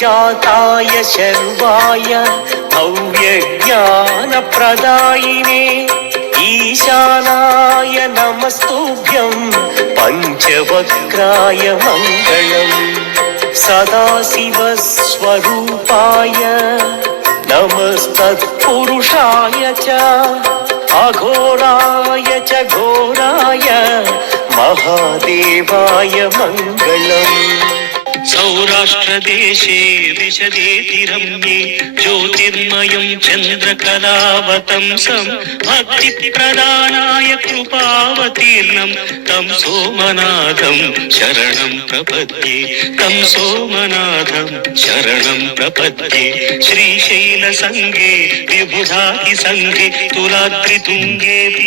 जाताय शर्वाय भव्यज्ञानप्रदायिने ईशानाय नमस्तुभ्यं पञ्चवक्त्राय मङ्गलम् सदाशिवस्वरूपाय नमस्तत्पुरुषाय च अघोराय च घोराय महादेवाय मङ्गलम् सौराष्ट्रदेशे विशदेति रम्ये ज्योतिर्मयं चन्द्रकलावतंसं भक्तिप्रदानाय कृपावतीर्णं तं सोमनाथं शरणं प्रपद्ये तं सोमनाथं शरणं प्रपद्ये श्रीशैलसङ्गे विबुधातिसङ्गे तुलाद्रितुङ्गेऽपि